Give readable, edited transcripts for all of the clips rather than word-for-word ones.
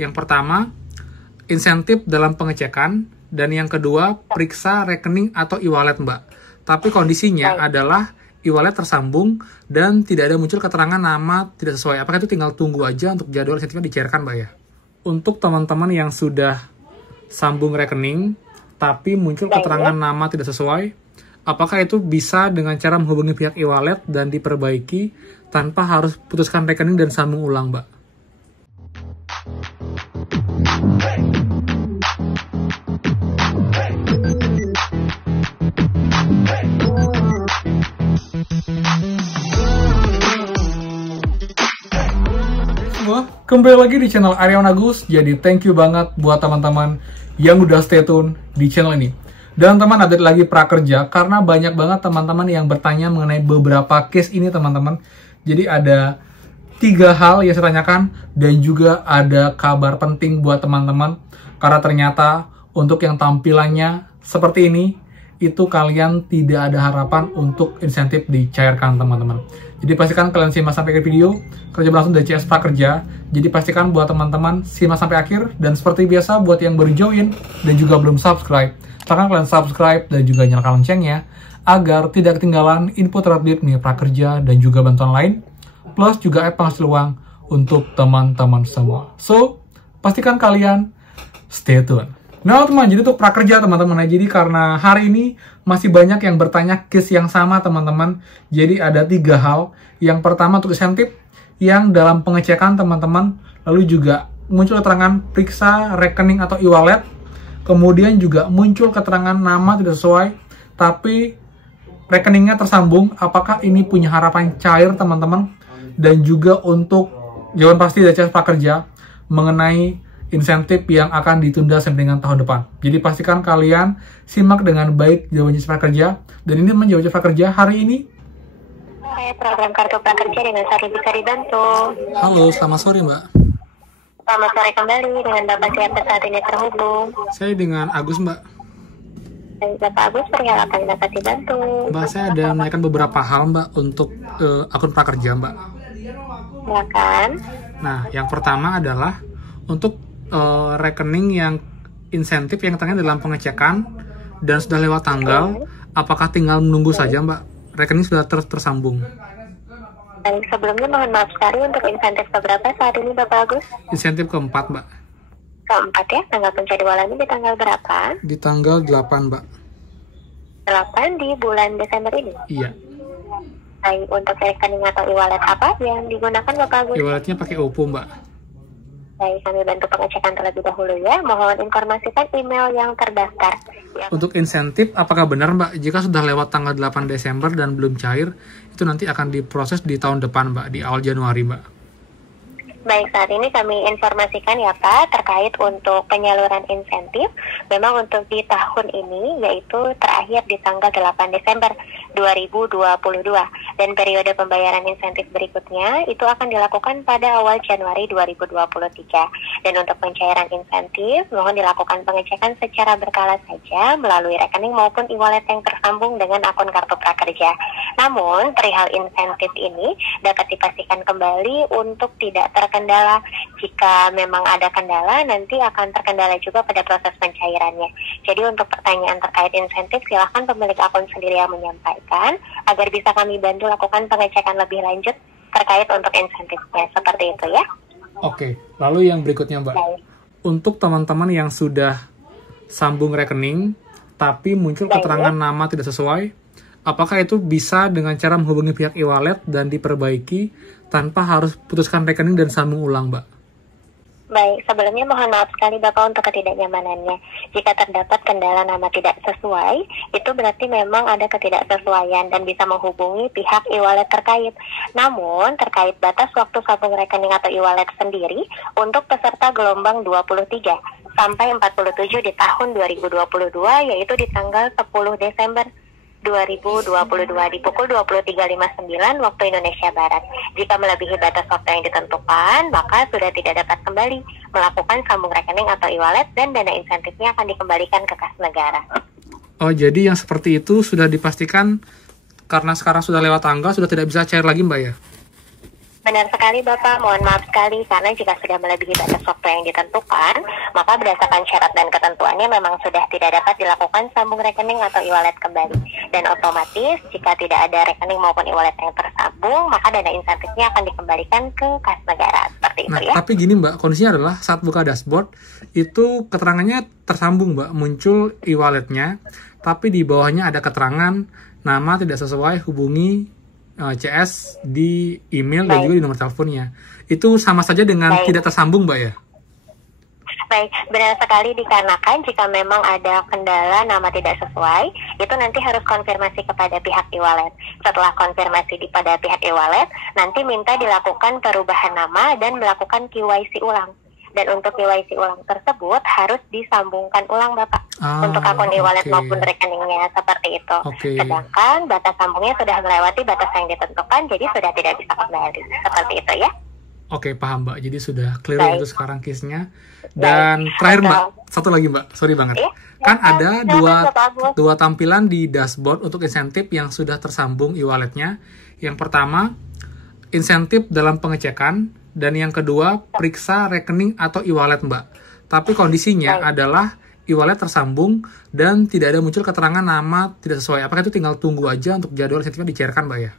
Yang pertama, insentif dalam pengecekan, dan yang kedua, periksa rekening atau e-wallet, Mbak. Tapi kondisinya adalah e-wallet tersambung dan tidak ada muncul keterangan nama tidak sesuai. Apakah itu tinggal tunggu aja untuk jadwal insentifnya dicairkan, Mbak ya? Untuk teman-teman yang sudah sambung rekening, tapi muncul keterangan nama tidak sesuai, apakah itu bisa dengan cara menghubungi pihak e-wallet dan diperbaiki tanpa harus putuskan rekening dan sambung ulang, Mbak? Kembali lagi di channel Aryawan Agus. Jadi thank you banget buat teman-teman yang udah stay tune di channel ini. Dan teman update lagi prakerja karena banyak banget teman-teman yang bertanya mengenai beberapa case ini, teman-teman. Jadi ada 3 hal yang saya tanyakan dan juga ada kabar penting buat teman-teman karena ternyata untuk yang tampilannya seperti ini itu kalian tidak ada harapan untuk insentif dicairkan, teman-teman. Jadi pastikan kalian simak sampai ke video kerja langsung dari CS Prakerja. Jadi pastikan buat teman-teman simak sampai akhir, dan seperti biasa buat yang baru join dan juga belum subscribe, silahkan kalian subscribe dan juga nyalakan loncengnya agar tidak ketinggalan info terupdate nih prakerja dan juga bantuan lain, plus juga penghasil uang untuk teman-teman semua. So, pastikan kalian stay tune. Nah teman, jadi untuk prakerja teman-teman, jadi karena hari ini masih banyak yang bertanya case yang sama, teman-teman. Jadi ada 3 hal. Yang pertama untuk insentif yang dalam pengecekan, teman-teman, lalu juga muncul keterangan periksa rekening atau e-wallet, kemudian juga muncul keterangan nama tidak sesuai tapi rekeningnya tersambung. Apakah ini punya harapan cair, teman-teman? Dan juga untuk jawaban pasti dari CS Prakerja mengenai insentif yang akan ditunda sampai dengan tahun depan. Jadi pastikan kalian simak dengan baik jawaban CS Prakerja. Dan ini menjawab CS Prakerja hari ini. Program Kartu Prakerja dengan Sari bisa dibantu. Halo, selamat sore, Mbak. Selamat sore kembali, dengan Bapak siapa saat ini terhubung? Saya dengan Agus, Mbak. Bapak Agus, perihal apa yang dapat dibantu? Mbak, saya ada menanyakan beberapa hal, Mbak, untuk akun Prakerja, Mbak. Silakan. Nah, yang pertama adalah untuk rekening yang insentif yang ternyata dalam pengecekan dan sudah lewat tanggal, apakah tinggal menunggu saja, Mbak? Rekening sudah tersambung. Baik, sebelumnya mohon maaf sekali, untuk insentif keberapa saat ini Bapak Agus? Insentif keempat, Mbak. Keempat ya, tanggal penjadwalannya di tanggal berapa? Di tanggal 8, Mbak. 8 di bulan Desember ini? Iya. Baik, untuk rekening atau e-wallet apa yang digunakan Bapak Agus? E-walletnya pakai OVO, Mbak. Baik, kami bantu pengecekan terlebih dahulu ya. Mohon informasikan email yang terdaftar. Untuk insentif, apakah benar, Mbak, jika sudah lewat tanggal 8 Desember dan belum cair, itu nanti akan diproses di tahun depan, Mbak, di awal Januari, Mbak? Baik, saat ini kami informasikan ya Pak, terkait untuk penyaluran insentif. Memang untuk di tahun ini, yaitu terakhir di tanggal 8 Desember 2022. Dan periode pembayaran insentif berikutnya, itu akan dilakukan pada awal Januari 2023. Dan untuk pencairan insentif, mohon dilakukan pengecekan secara berkala saja melalui rekening maupun e-wallet yang tersambung dengan akun Kartu Prakerja. Namun, perihal insentif ini dapat dipastikan kembali untuk tidak terkendala. Jika memang ada kendala, nanti akan terkendala juga pada proses pencairannya. Jadi untuk pertanyaan terkait insentif, silahkan pemilik akun sendiri yang menyampaikan agar bisa kami bantu lakukan pengecekan lebih lanjut terkait untuk insentifnya. Seperti itu ya. Oke, lalu yang berikutnya, Mbak. Baik. Untuk teman-teman yang sudah sambung rekening tapi muncul keterangan nama tidak sesuai, apakah itu bisa dengan cara menghubungi pihak e-wallet dan diperbaiki tanpa harus putuskan rekening dan sambung ulang, Mbak? Baik, sebelumnya mohon maaf sekali Bapak untuk ketidaknyamanannya. Jika terdapat kendala nama tidak sesuai, itu berarti memang ada ketidaksesuaian dan bisa menghubungi pihak e-wallet terkait. Namun, terkait batas waktu sambung rekening atau e-wallet sendiri, untuk peserta gelombang 23 sampai 47 di tahun 2022, yaitu di tanggal 10 Desember 2022 di pukul 23.59 waktu Indonesia Barat. Jika melebihi batas waktu yang ditentukan, maka sudah tidak dapat kembali melakukan sambung rekening atau e-wallet dan dana insentifnya akan dikembalikan ke kas negara. Oh, jadi yang seperti itu sudah dipastikan karena sekarang sudah lewat tanggal, sudah tidak bisa cair lagi, Mbak ya? Benar sekali Bapak, mohon maaf sekali karena jika sudah melebihi batas waktu yang ditentukan, maka berdasarkan syarat dan ketentuannya memang sudah tidak dapat dilakukan sambung rekening atau e-wallet kembali. Dan otomatis jika tidak ada rekening maupun e-wallet yang tersambung, maka dana insentifnya akan dikembalikan ke kas negara. Seperti itu ya. Tapi gini Mbak, kondisinya adalah saat buka dashboard, itu keterangannya tersambung Mbak, muncul e-walletnya, tapi di bawahnya ada keterangan nama tidak sesuai, hubungi CS di email dan juga di nomor teleponnya. Itu sama saja dengan tidak tersambung Mbak ya? Baik, benar sekali dikarenakan jika memang ada kendala nama tidak sesuai, itu nanti harus konfirmasi kepada pihak e-wallet. Setelah konfirmasi pada pihak e-wallet, nanti minta dilakukan perubahan nama dan melakukan KYC ulang. Dan untuk KYC ulang tersebut harus disambungkan ulang Bapak untuk akun e-wallet maupun rekeningnya seperti itu. Sedangkan batas sambungnya sudah melewati batas yang ditentukan, jadi sudah tidak bisa kembali. Seperti itu ya. Oke, paham Mbak. Jadi sudah clear itu sekarang case-nya. Dan terakhir Mbak, satu lagi Mbak, sorry banget. Kan ada dua tampilan di dashboard untuk insentif yang sudah tersambung e-walletnya. Yang pertama, insentif dalam pengecekan. Dan yang kedua, periksa rekening atau e-wallet Mbak. Tapi kondisinya adalah e-wallet tersambung dan tidak ada muncul keterangan nama tidak sesuai. Apakah itu tinggal tunggu aja untuk jadwal insentifnya dicairkan Mbak ya?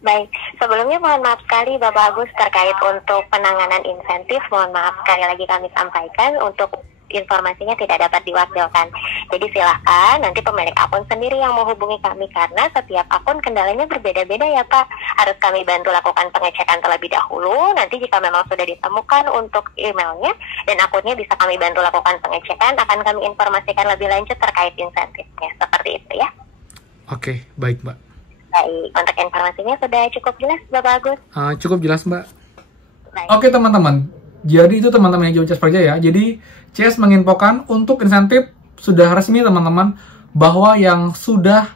Baik, sebelumnya mohon maaf sekali Bapak Agus terkait untuk penanganan insentif. Mohon maaf sekali lagi kami sampaikan untuk informasinya tidak dapat diwakilkan. Jadi silahkan nanti pemilik akun sendiri yang menghubungi kami karena setiap akun kendalanya berbeda-beda ya Pak. Harus kami bantu lakukan pengecekan terlebih dahulu. Nanti jika memang sudah ditemukan untuk emailnya dan akunnya bisa kami bantu lakukan pengecekan, akan kami informasikan lebih lanjut terkait insentifnya. Seperti itu ya. Oke, baik Mbak. Baik, untuk informasinya sudah cukup jelas Bapak Agus? Cukup jelas Mbak. Oke teman-teman. Jadi itu teman-teman yang CS Prakerja ya. Jadi CS menginfokan untuk insentif sudah resmi teman-teman bahwa yang sudah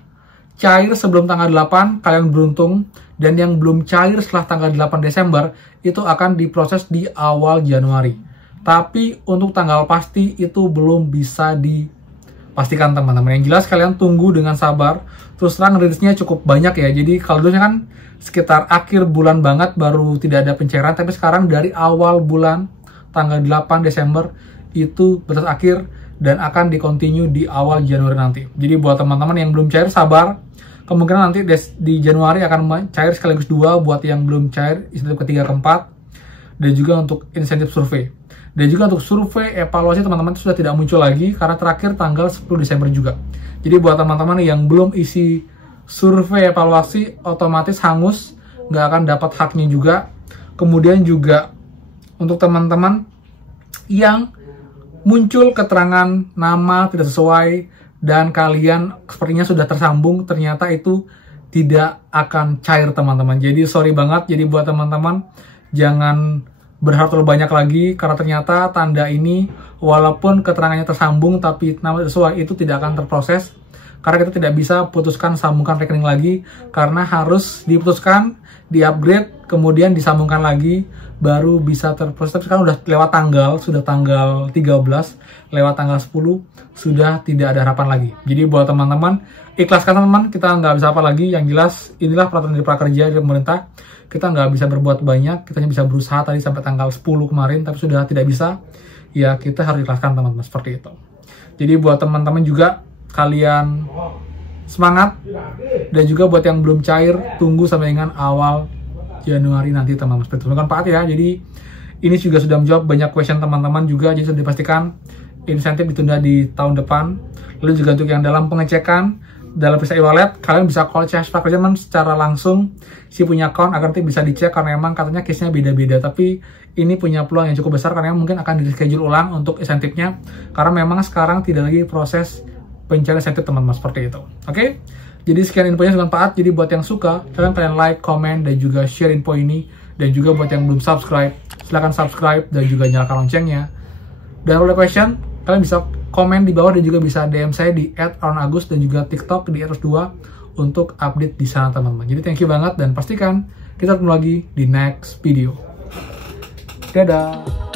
cair sebelum tanggal 8 kalian beruntung, dan yang belum cair setelah tanggal 8 Desember itu akan diproses di awal Januari. Tapi untuk tanggal pasti itu belum bisa dipastikan teman-teman. Yang jelas kalian tunggu dengan sabar. Terus terang rilisnya cukup banyak ya. Jadi kalau dulunya kan sekitar akhir bulan banget baru tidak ada pencairan, tapi sekarang dari awal bulan tanggal 8 Desember itu batas akhir dan akan dikontinue di awal Januari nanti. Jadi buat teman-teman yang belum cair sabar, kemungkinan nanti di Januari akan cair sekaligus dua buat yang belum cair insentif ketiga keempat, dan juga untuk insentif survei. Dan juga untuk survei evaluasi teman-teman sudah tidak muncul lagi karena terakhir tanggal 10 Desember juga. Jadi buat teman-teman yang belum isi survei evaluasi otomatis hangus, nggak akan dapat haknya juga. Kemudian juga untuk teman-teman yang muncul keterangan nama tidak sesuai dan kalian sepertinya sudah tersambung, ternyata itu tidak akan cair teman-teman. Jadi sorry banget, jadi buat teman-teman jangan berharap terlalu banyak lagi karena ternyata tanda ini walaupun keterangannya tersambung tapi nama tidak sesuai itu tidak akan terproses. Karena kita tidak bisa putuskan sambungkan rekening lagi, karena harus diputuskan, di-upgrade, kemudian disambungkan lagi, baru bisa terproses. Tapi sekarang udah lewat tanggal, sudah tanggal 13, lewat tanggal 10, sudah tidak ada harapan lagi. Jadi buat teman-teman, ikhlaskan teman-teman, kita nggak bisa apa lagi. Yang jelas, inilah peraturan dari prakerja dari pemerintah. Kita nggak bisa berbuat banyak, kita hanya bisa berusaha tadi sampai tanggal 10 kemarin, tapi sudah tidak bisa. Ya kita harus ikhlaskan teman-teman, seperti itu. Jadi buat teman-teman juga, kalian semangat, dan juga buat yang belum cair tunggu sampai dengan awal Januari nanti teman-teman. Seperti itu kan Pak ya. Jadi ini juga sudah menjawab banyak question teman-teman juga. Jadi sudah dipastikan insentif ditunda di tahun depan. Lalu juga untuk yang dalam pengecekan dalam periksa e-wallet, kalian bisa call CS Prakerja secara langsung si punya account agar nanti bisa dicek, karena memang katanya case-nya beda-beda. Tapi ini punya peluang yang cukup besar karena mungkin akan di-schedule ulang untuk insentifnya, karena memang sekarang tidak lagi proses pencarian insentif teman-teman, seperti itu. Oke? Jadi sekian infonya dengan Pak. Jadi buat yang suka, kalian like, komen, dan juga share info ini. Dan juga buat yang belum subscribe, silahkan subscribe dan juga nyalakan loncengnya. Dan kalau ada question, kalian bisa komen di bawah dan juga bisa DM saya di @aaronagus dan juga TikTok di @2 untuk update di sana teman-teman. Jadi thank you banget dan pastikan kita ketemu lagi di next video. Dadah!